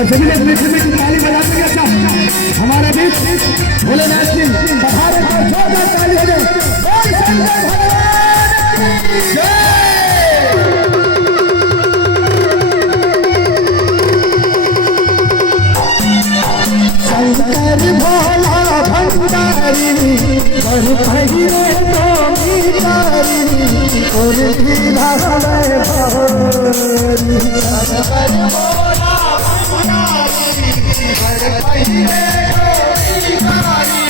और सभी ने अपने समय की ताली बजाते के साथ हमारे बीच भोलेनाथ सिंह पधारे पर जोरदार ताली हो जाए। बोल शंकर भगवान की जय। शंकर भोला भंडारी कर पहिरे तो मीतारी और दीना हमें भोरी। शंकर भोला भंडारी कर पहिरे तो मीतारी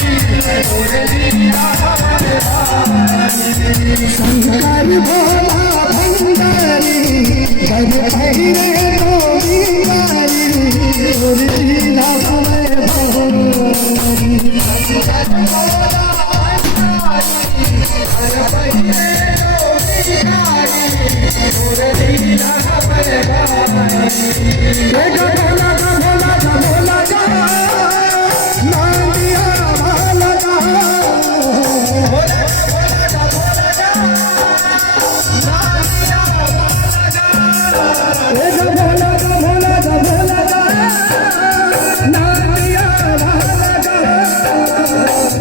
और दीना हमें भोरी। शंकर भोला भंडारी कर पहिरे तो मीतारी और दीना हमें भोरी। शंकर भोला भंडारी कर पहिरे तो मीतारी और दीना हमें भोरी। भोला भोला भोला जा नांदिया भाला जा। भोला भोला भोला जा नांदिया भाला जा।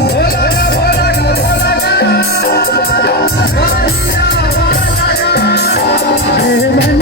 भोला भोला भोला जा नांदिया भाला जा। भोला भोला भोला जा नांदिया भाला जा। हे मन